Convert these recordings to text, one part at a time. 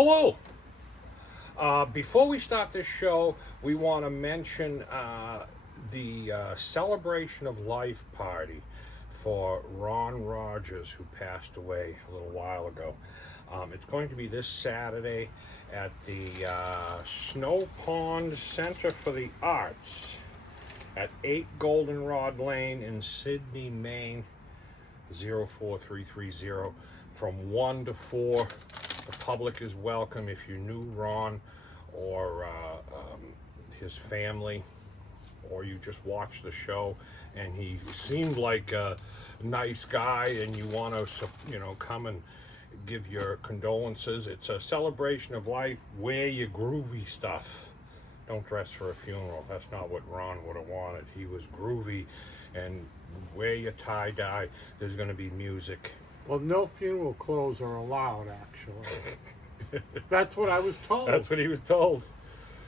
Hello. Before we start this show, we want to mention the celebration of life party for Ron Rogers, who passed away a little while ago. It's going to be this Saturday at the Snow Pond Center for the Arts at 8 Goldenrod Lane in Sydney, Maine, 04330, from 1 to 4. The public is welcome. If you knew Ron or his family, or you just watched the show and he seemed like a nice guy and you want to, come and give your condolences. It's a celebration of life. Wear your groovy stuff. Don't dress for a funeral. That's not what Ron would have wanted. He was groovy, and wear your tie-dye. There's going to be music. Well, no funeral clothes are allowed, actually. That's what I was told. That's what he was told.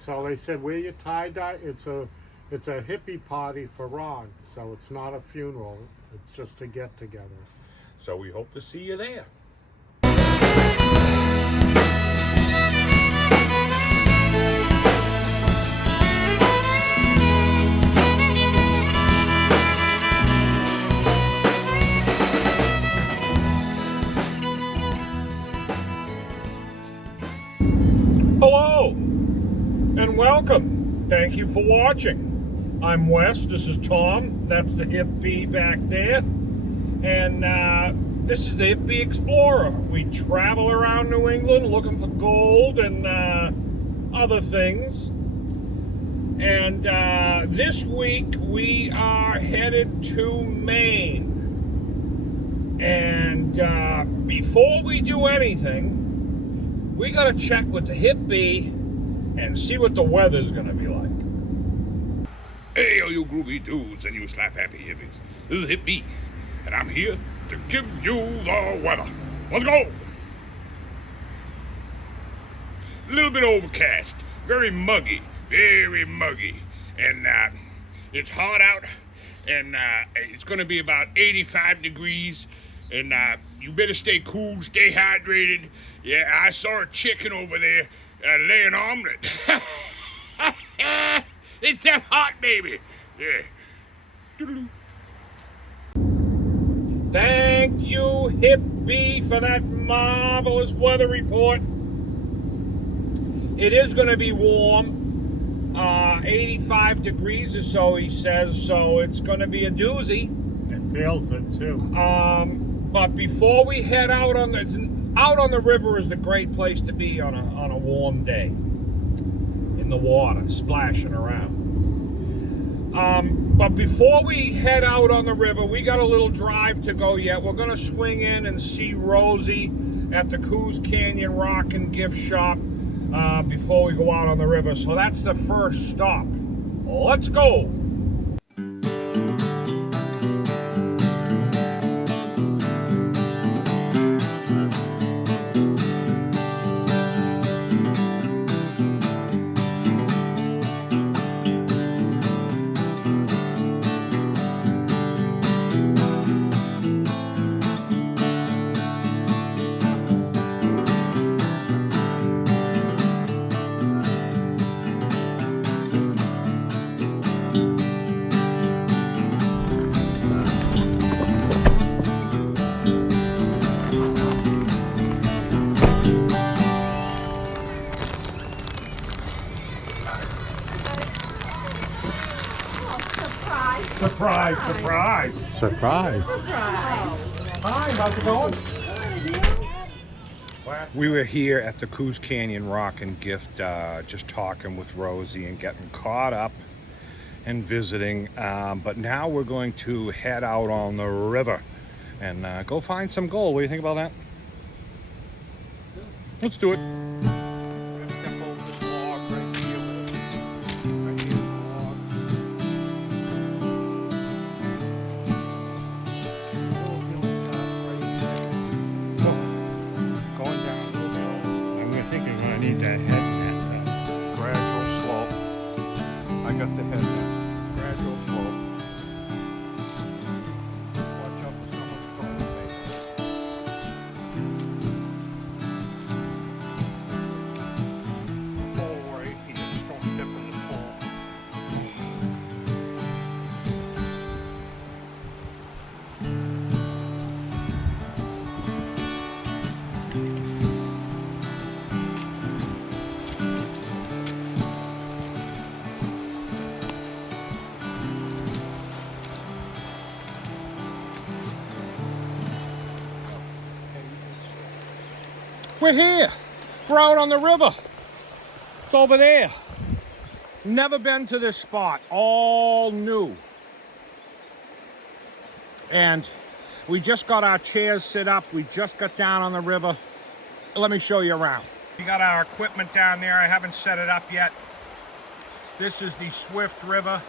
So they said, wear your tie-dye. It's a hippie party for Ron, so it's not a funeral. It's just a get-together. So we hope to see you there. Hello and welcome. Thank you for watching. I'm Wes. This is Tom. That's the hippie back there. And this is the Hippie Explorer. We travel around New England looking for gold and other things. And this week we are headed to Maine. And before we do anything, we gotta check with the hippie and see what the weather's gonna be like. Hey, all you groovy dudes and you slap happy hippies. This is Hip B, and I'm here to give you the weather. Let's go! A little bit overcast, very muggy, and it's hot out, and it's gonna be about 85 degrees, and you better stay cool, stay hydrated. Yeah, I saw a chicken over there lay an omelet. It's that hot, baby. Yeah. Thank you, hippie, for that marvelous weather report. It is going to be warm, 85 degrees or so, he says, so it's going to be a doozy. It feels it, too. But before we head out on the river is the great place to be on a warm day. In the water, splashing around. But before we head out on the river, we got a little drive to go yet. We're going to swing in and see Rosie at the Coos Canyon Rock and Gift Shop before we go out on the river. So that's the first stop. Let's go. Surprise, surprise. Surprise. Hi, how's it going? We were here at the Coos Canyon Rock and Gift, just talking with Rosie and getting caught up and visiting. But now we're going to head out on the river and go find some gold. What do you think about that? Let's do it. Got the head net, gradual slope. Watch out for someone's phone, baby. we're here. We're out on the river. It's over there. Never been to this spot. All new. And we just got our chairs set up. We just got down on the river. Let me show you around. We got our equipment down there. I haven't set it up yet. This is the Swift River.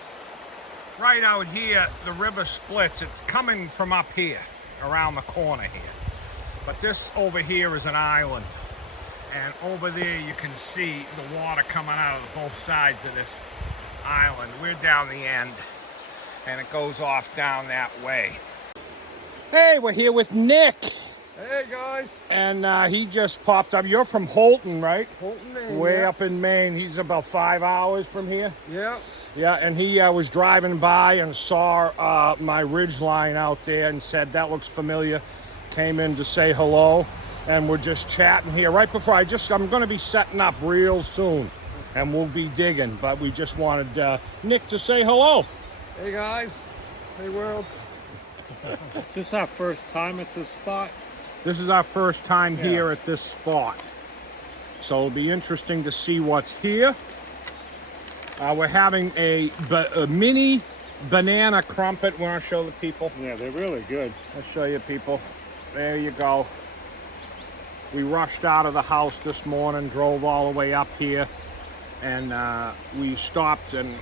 Right out here, the river splits. It's coming from up here, around the corner here. But this over here is an island. And over there you can see the water coming out of both sides of this island. We're down the end, and it goes off down that way. Hey, we're here with Nick. Hey guys. And he just popped up. You're from Holton, right? Holton, Maine. Way up in Maine. He's about 5 hours from here. Yeah. Yeah, and he was driving by and saw my ridge line out there and said, that looks familiar. Came in to say hello, and we're just chatting here. Right before I'm going to be setting up real soon, and we'll be digging, but we just wanted Nick to say hello. Hey guys. Hey world. Is this our first time at this spot? This is our first time here at this spot. So it'll be interesting to see what's here. We're having a mini banana crumpet. Want to show the people? Yeah, they're really good. I'll show you people. There you go. We rushed out of the house this morning, drove all the way up here, and we stopped, and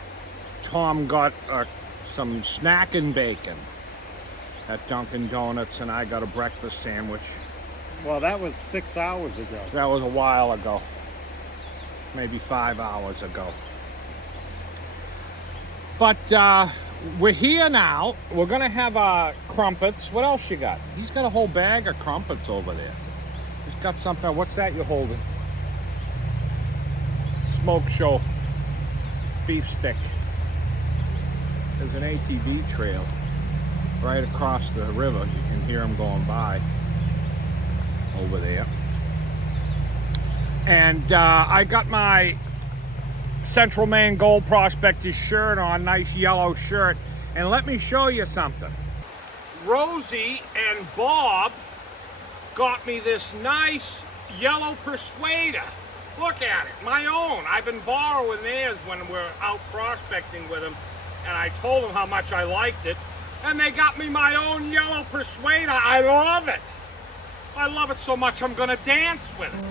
Tom got some snack and bacon at Dunkin' Donuts, and I got a breakfast sandwich. Well, that was 6 hours ago. That was a while ago. Maybe 5 hours ago. But we're here now. We're going to have our crumpets. What else you got? He's got a whole bag of crumpets over there. He's got something. What's that you're holding? Smoke show. Beef stick. There's an ATV trail right across the river. You can hear them going by over there. And I got my Central Maine Gold Prospectors shirt on, nice yellow shirt. And let me show you something. Rosie and Bob got me this nice yellow Persuader. Look at it, my own. I've been borrowing theirs when we're out prospecting with them, and I told them how much I liked it, and they got me my own yellow Persuader. I love it. I love it so much I'm gonna dance with it.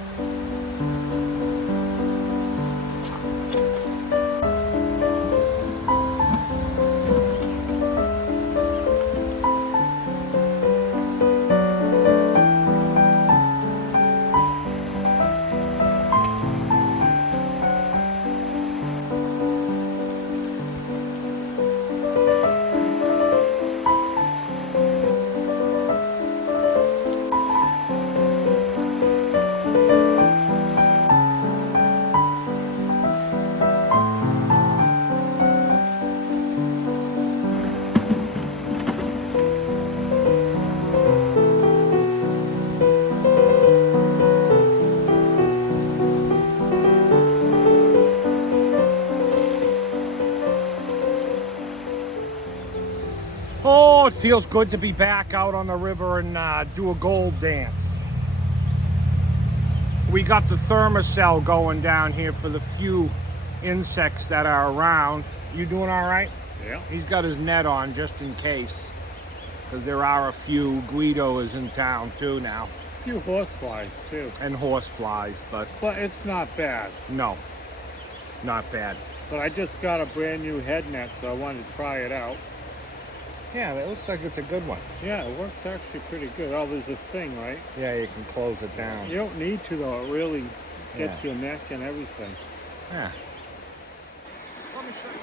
Oh, it feels good to be back out on the river and do a gold dance. We got the thermocell going down here for the few insects that are around. You doing all right? Yeah. He's got his net on just in case, because there are a few. Guido is in town too now. A few horseflies too. And horseflies, but But it's not bad. no, not bad. But I just got a brand new head net, so I wanted to try it out. Yeah, it looks like it's a good one. Yeah, it works actually pretty good. Oh, there's a thing, right? Yeah, you can close it down. You don't need to, though. It really gets Yeah. your neck and everything. Yeah.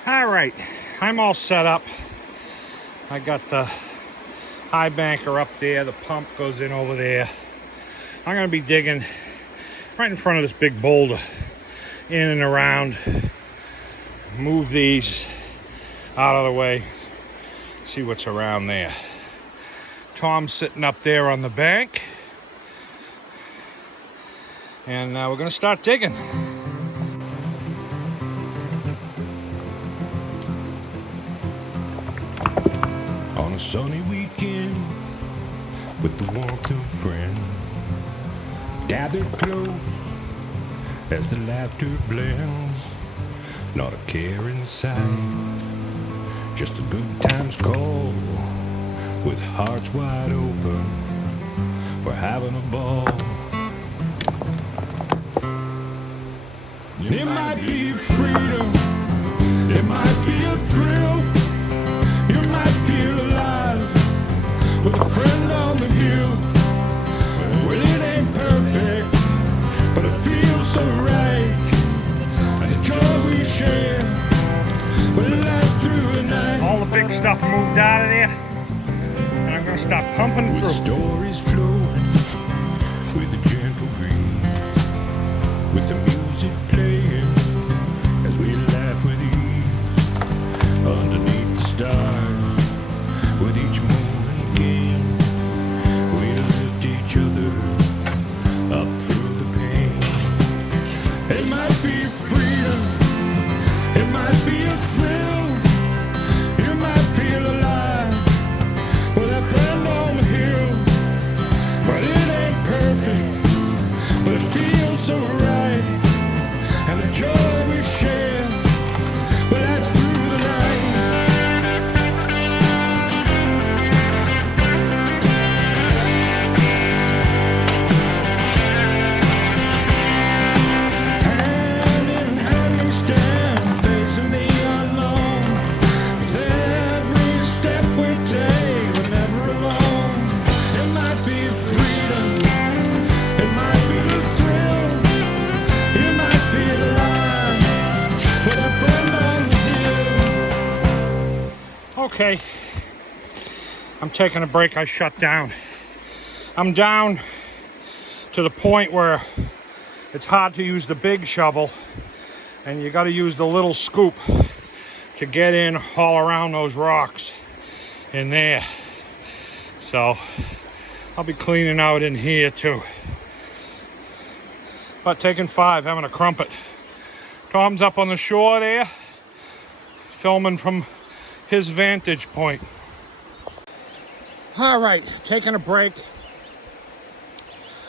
All right, I'm all set up. I got the high banker up there. The pump goes in over there. I'm gonna be digging right in front of this big boulder, in and around. Move these out of the way. See what's around there. Tom's sitting up there on the bank. And we're gonna start digging. On a sunny weekend with the warmth of a friend, gathered close as the laughter blends. Not a care in sight, just a good times call. With hearts wide open, we're having a ball. It might be freedom, it might be a thrill. You might feel alive with a friend on the hill. Well, it ain't perfect, but it feels so right. And the joy we share will last through the night. All the big stuff moved out of there, and I'm gonna start pumping With through. stories flowing, with a gentle breeze, with the music playing as we laugh with ease underneath the stars. With each moment gain, we lift each other up through the pain. It might be freedom, it might be a thrill. You might feel alive with a friend on the hill. But it ain't perfect, but it feels so right. And the joy we share will last through the night. Hand in hand we stand, facing the unknown. With every step we take, we're never alone. It might be freedom, it might be a thrill. You might feel alive with a friend on the hill. Okay, I'm taking a break. I shut down. I'm down to the point where it's hard to use the big shovel, and you got to use the little scoop to get in all around those rocks in there. So I'll be cleaning out in here too. But taking 5, having a crumpet. Tom's up on the shore there, filming from his vantage point. All right, taking a break.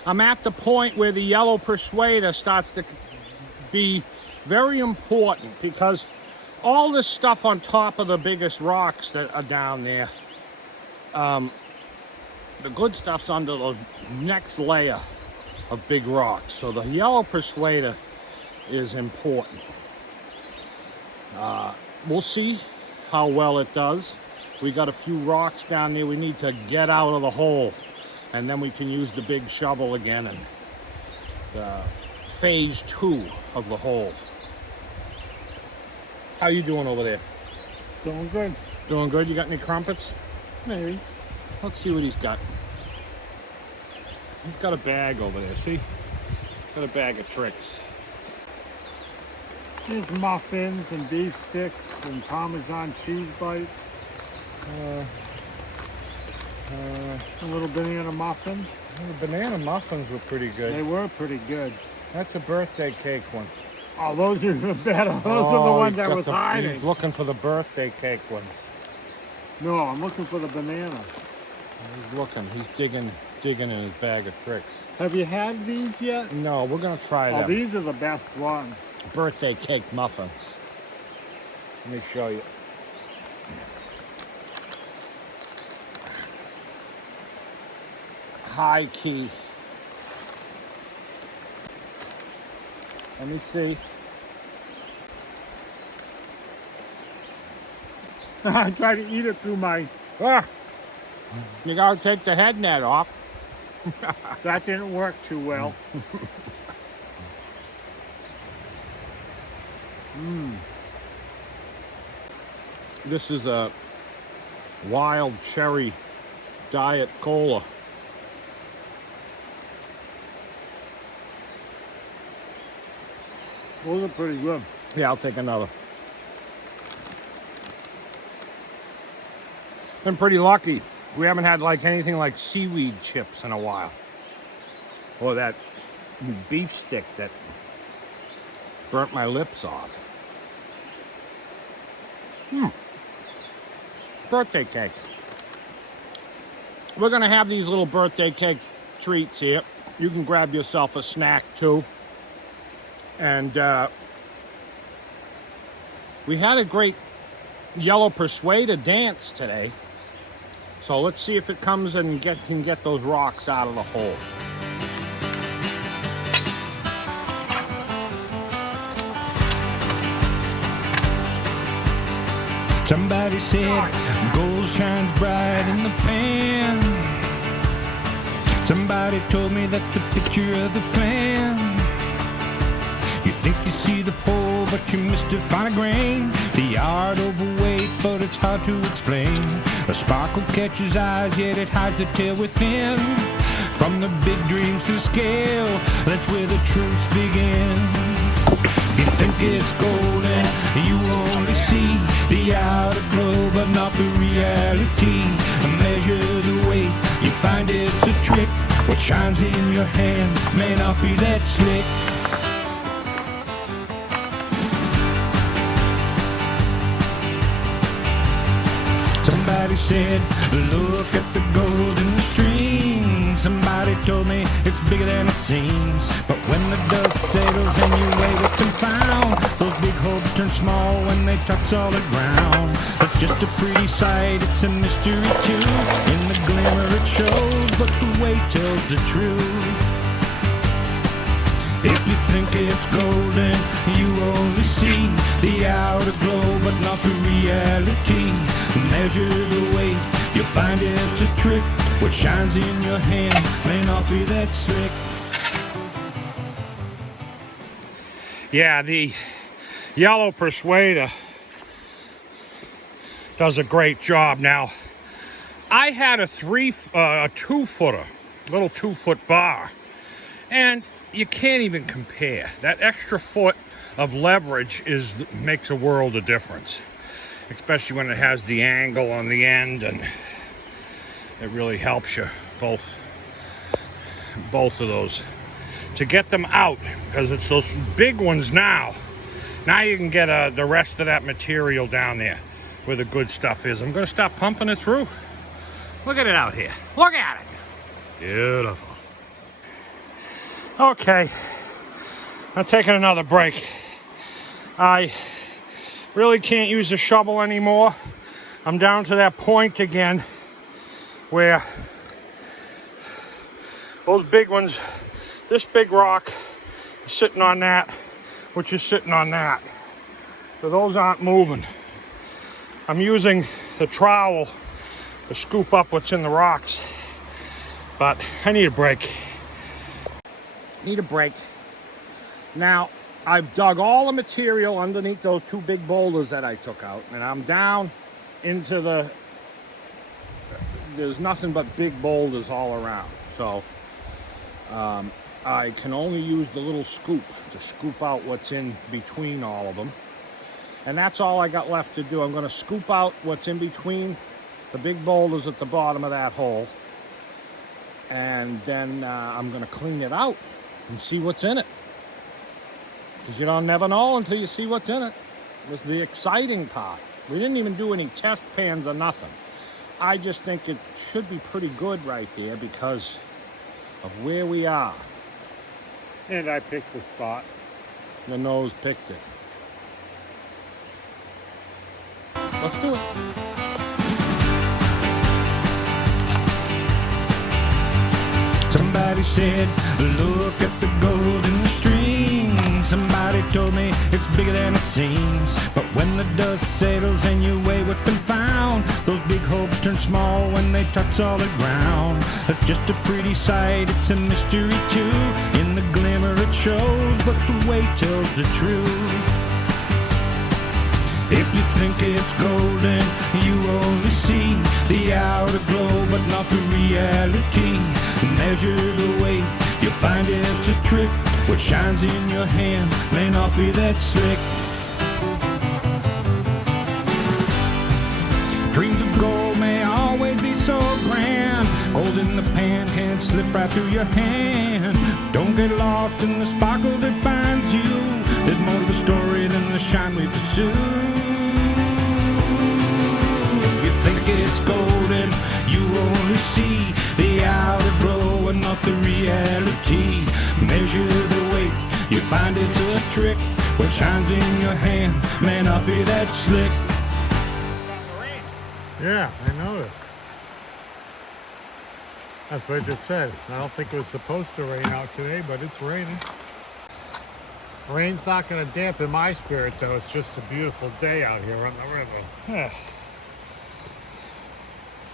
I'm at the point where the yellow persuader starts to be very important, because all this stuff on top of the biggest rocks that are down there, the good stuff's under the next layer of big rocks. So the yellow persuader is important. We'll see how well it does. We got a few rocks down there we need to get out of the hole, and then we can use the big shovel again and phase 2 of the hole. How you doing over there? Doing good. Doing good? You got any crumpets? Maybe. Let's see what he's got. He's got a bag over there, see? Got a bag of tricks. There's muffins and beef sticks and Parmesan cheese bites. A little banana muffins. The banana muffins were pretty good. They were pretty good. That's a birthday cake one. Oh, those are the better. Those are the ones I was hiding. He's looking for the birthday cake one. No, I'm looking for the banana. He's looking. He's digging in his bag of tricks. Have you had these yet? No, we're gonna try Oh, them. these are the best ones. Birthday cake muffins. Let me show you. High key. Let me see. I tried to eat it through my... Ah! You gotta take the head net off. That didn't work too well. This is a wild cherry diet cola. Those are pretty good. Yeah, I'll take another. Been pretty lucky. We haven't had like anything like seaweed chips in a while. Or that beef stick that burnt my lips off. Birthday cake. We're gonna have these little birthday cake treats here. you can grab yourself a snack too. And we had a great yellow persuader dance today. So let's see if it comes and can get those rocks out of the hole. Somebody said gold shines bright in the pan. Somebody told me that's the picture of the plan. You think you see the pole, but you missed a finer grain. The art overweight, but it's hard to explain. A sparkle catches eyes, yet it hides the tail within. From the big dreams to the scale, that's where the truth begins. If you think it's golden, you only see the outer glow, but not the reality. Measure the weight, you find it's a trick. What shines in your hand may not be that slick. Somebody said, look at the gold in the stream. Somebody told me it's bigger than it seems. But when the dust settles and you weigh what's been found, those big holes turn small when they touch solid ground. It's just a pretty sight, it's a mystery too. In the glimmer it shows, but the weight tells the truth. If you think it's golden, you only see the outer glow, but not the reality. Measure the weight, you'll find it's a trick. What shines in your hand may not be that slick. Yeah, the yellow persuader does a great job. Now, I had a 2-footer, little 2-foot bar, and you can't even compare. That extra foot of leverage makes a world of difference, especially when it has the angle on the end, and it really helps you both of those to get them out, because it's those big ones now you can get the rest of that material down there where the good stuff is. I'm going to stop pumping it through. Look at it out here. Look at it. Beautiful. Okay, I'm taking another break. I really can't use the shovel anymore. I'm down to that point again where those big ones, this big rock is sitting on that, which is sitting on that. So those aren't moving. I'm using the trowel to scoop up what's in the rocks, but I need a break. Now, I've dug all the material underneath those 2 big boulders that I took out, and I'm down into there's nothing but big boulders all around. So I can only use the little scoop to scoop out what's in between all of them. And that's all I got left to do. I'm going to scoop out what's in between the big boulders at the bottom of that hole. And then I'm going to clean it out and see what's in it. Because you don't never know until you see what's in it. It's the exciting part. We didn't even do any test pans or nothing. I just think it should be pretty good right there because of where we are. And I picked the spot. The nose picked it. Let's do it. Somebody said, look at the gold in the stream. Somebody told me it's bigger than it seems. But when the dust settles and you weigh what's been found, those big hopes turn small when they touch solid ground. It's just a pretty sight, it's a mystery too. In the glimmer it shows, but the weight tells the truth. If you think it's golden, you only see the outer glow, but not the reality. Measure the weight, you'll find it's a trick. What shines in your hand may not be that slick. Dreams of gold may always be so grand. Gold in the pan can slip right through your hand. Don't get lost in the sparkle that binds you. There's more to the story than the shine we pursue. You think it's golden, you only see the outer glow and not the reality. You find it's a trick what shines in your hand may not be that slick. Yeah, I noticed. That's what I just said. I don't think it was supposed to rain out today, but it's raining. Rain's not going to dampen my spirit, though. It's just a beautiful day out here on the river. Yeah.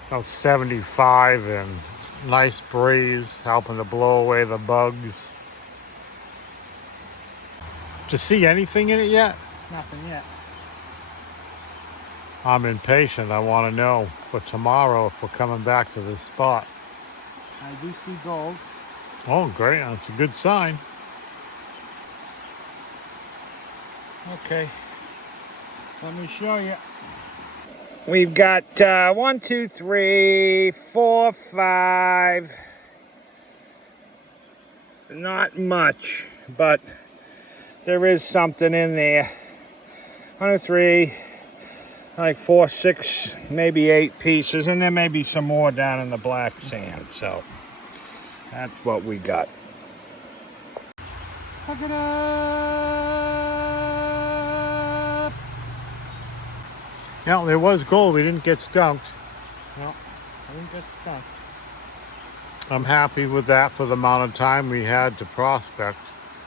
About 75 and nice breeze helping to blow away the bugs. Did you see anything in it yet? Nothing yet. I'm impatient. I want to know for tomorrow if we're coming back to this spot. I do see gold. Oh, great. That's a good sign. Okay. Let me show you. We've got 1, 2, 3, 4, 5. Not much, but there is something in there. 1, 2, 3, like 4, 6, maybe 8 pieces, and there may be some more down in the black sand. So that's what we got. Suck it up. Yeah, there was gold. We didn't get skunked. No, I didn't get stuck. I'm happy with that for the amount of time we had to prospect.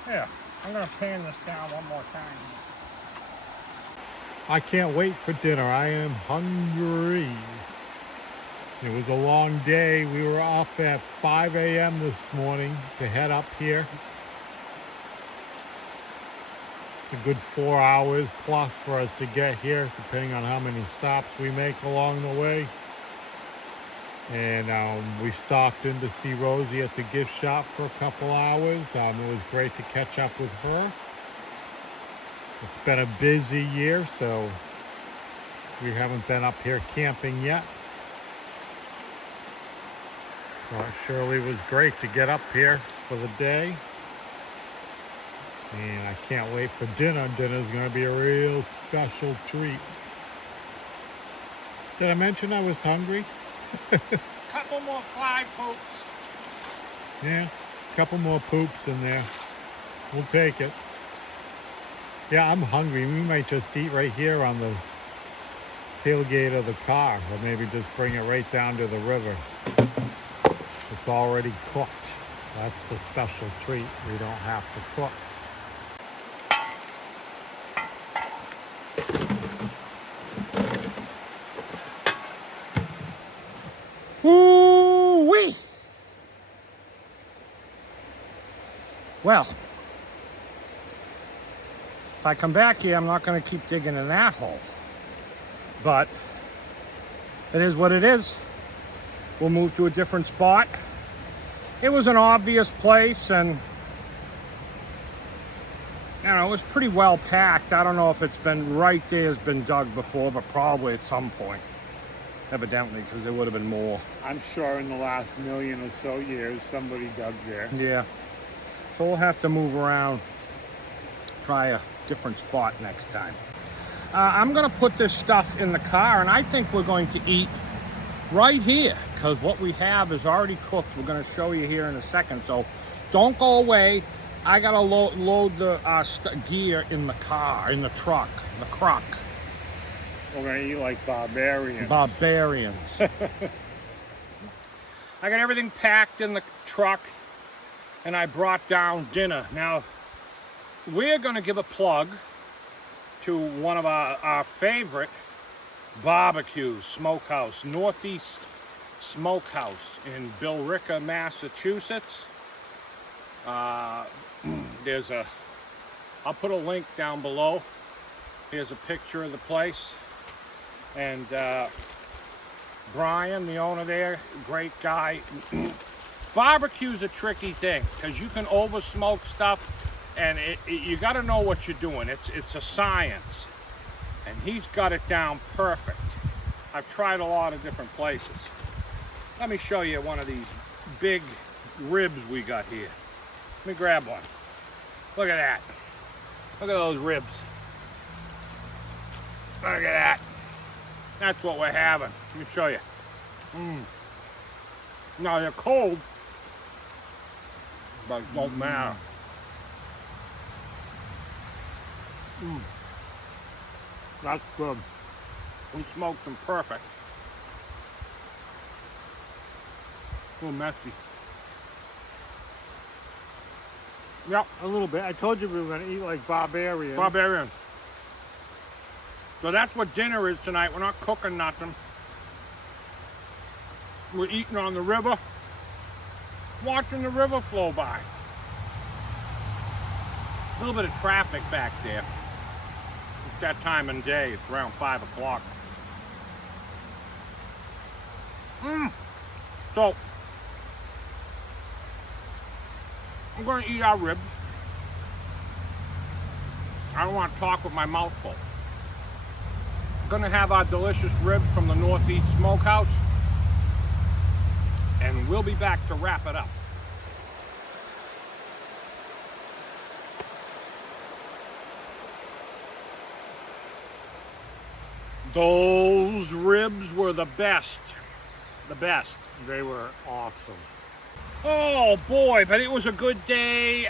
Yeah, I'm gonna pan this down one more time. I can't wait for dinner. I am hungry. It was a long day. We were up at 5 a.m. this morning to head up here. It's a good 4 hours plus for us to get here, depending on how many stops we make along the way. And we stopped in to see Rosie at the gift shop for a couple hours. It was great to catch up with her. It's been a busy year, so we haven't been up here camping yet. Well, it surely was great to get up here for the day. And I can't wait for dinner. Dinner's going to be a real special treat. Did I mention I was hungry? Couple more fly poops. Yeah, a couple more poops in there. We'll take it. Yeah, I'm hungry. We might just eat right here on the tailgate of the car, or maybe just bring it right down to the river. It's already cooked. That's a special treat. We don't have to cook. Ooh-wee! Well, if I come back here, I'm not going to keep digging in that hole. But it is what it is. We'll move to a different spot. It was an obvious place, and you know, it was pretty well packed. I don't know if it's been right there has been dug before, but probably at some point. Evidently, because there would have been more. I'm sure in the last million or so years, somebody dug there. Yeah. So we'll have to move around, try a different spot next time. I'm going to put this stuff in the car, and I think we're going to eat right here, because what we have is already cooked. We're going to show you here in a second, so don't go away. I got to load the gear in the car, in the truck, the crock. We're going to eat like barbarians. Barbarians. I got everything packed in the truck, and I brought down dinner. Now, we're going to give a plug to one of our favorite barbecues, Smokehouse, Northeast Smokehouse in Billerica, Massachusetts. I'll put a link down below. Here's a picture of the place. And Brian, the owner there, great guy. Barbecue's a tricky thing because you can over smoke stuff, and you got to know what you're doing. It's a science, and he's got it down perfect. I've tried a lot of different places. Let me show you one of these big ribs we got here. Let me grab one. Look at that. Look at those ribs. Look at that. That's what we're having. Let me show you. Now they're cold, but it won't matter. That's good. We smoked them perfect. A little messy. Yep, A little bit. I told you we were going to eat like barbarians. barbarian. So that's what dinner is tonight. We're not cooking nothing. We're eating on the river, watching the river flow by. A little bit of traffic back there. It's that time of day. It's around 5 o'clock. So, I'm going to eat our ribs. I don't want to talk with my mouth full. I'm going to have our delicious ribs from the Northeast Smokehouse. And we'll be back to wrap it up. Those ribs were the best. The best. They were awesome. Oh boy, but it was a good day.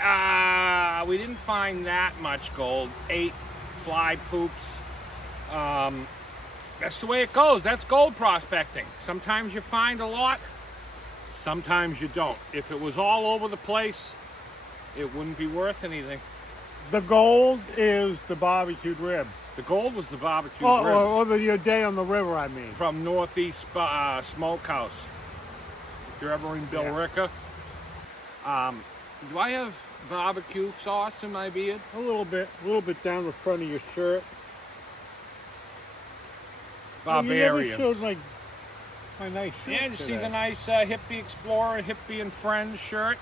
We didn't find that much gold. 8 fly poops. That's the way it goes. That's gold prospecting. Sometimes you find a lot, sometimes you don't. If it was all over the place, it wouldn't be worth anything. The gold is the barbecued ribs. The gold was the barbecue Or ribs your day on the river, I mean. from Northeast Smokehouse. If you're ever in Billerica. Do I have barbecue sauce in my beard? A little bit down the front of your shirt. Barbarian. You never showed my nice shirt. Yeah, you see today. the nice Hippie Explorer, Hippie and Friends shirt?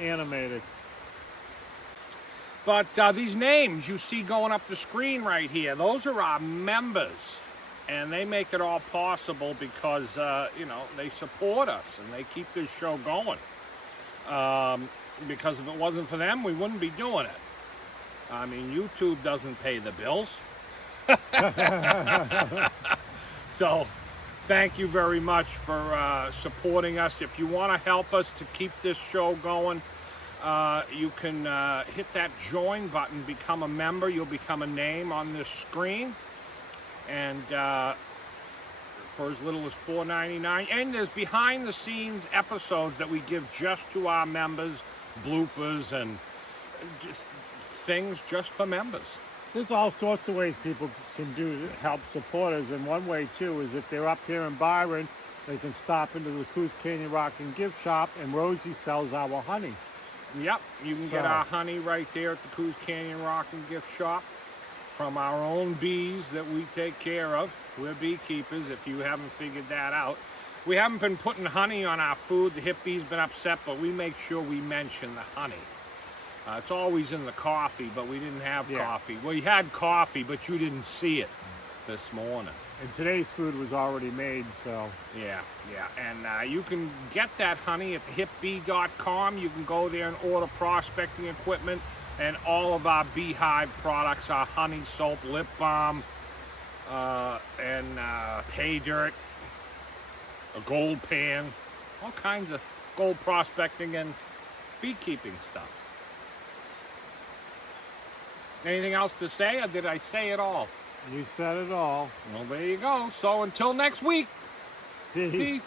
Animated. But these names you see going up the screen right here, those are our members. And they make it all possible because, they support us and they keep this show going. Because if it wasn't for them, we wouldn't be doing it. I mean, YouTube doesn't pay the bills. So, thank you very much for supporting us. If you want to help us to keep this show going, you can hit that join button, become a member. You'll become a name on this screen. And for as little as $4.99. And there's behind the scenes episodes that we give just to our members, bloopers and just things just for members. There's all sorts of ways people can do to help support us, and one way too is if they're up here in Byron, they can stop into the Coos Canyon Rockin' gift shop, and Rosie sells our honey. Yep, you can get our honey right there at the Coos Canyon Rockin' gift shop from our own bees that we take care of. We're beekeepers, if you haven't figured that out. We haven't been putting honey on our food. The hippies been upset, but we make sure we mention the honey. It's always in the coffee, but we didn't have coffee. Well, you had coffee, but you didn't see it this morning. And today's food was already made, so. Yeah. And you can get that honey at thehipbee.com. You can go there and order prospecting equipment and all of our beehive products, our honey soap, lip balm, and pay dirt, a gold pan, all kinds of gold prospecting and beekeeping stuff. Anything else to say, or did I say it all? You said it all. Well, there you go. So until next week. Peace. Peace.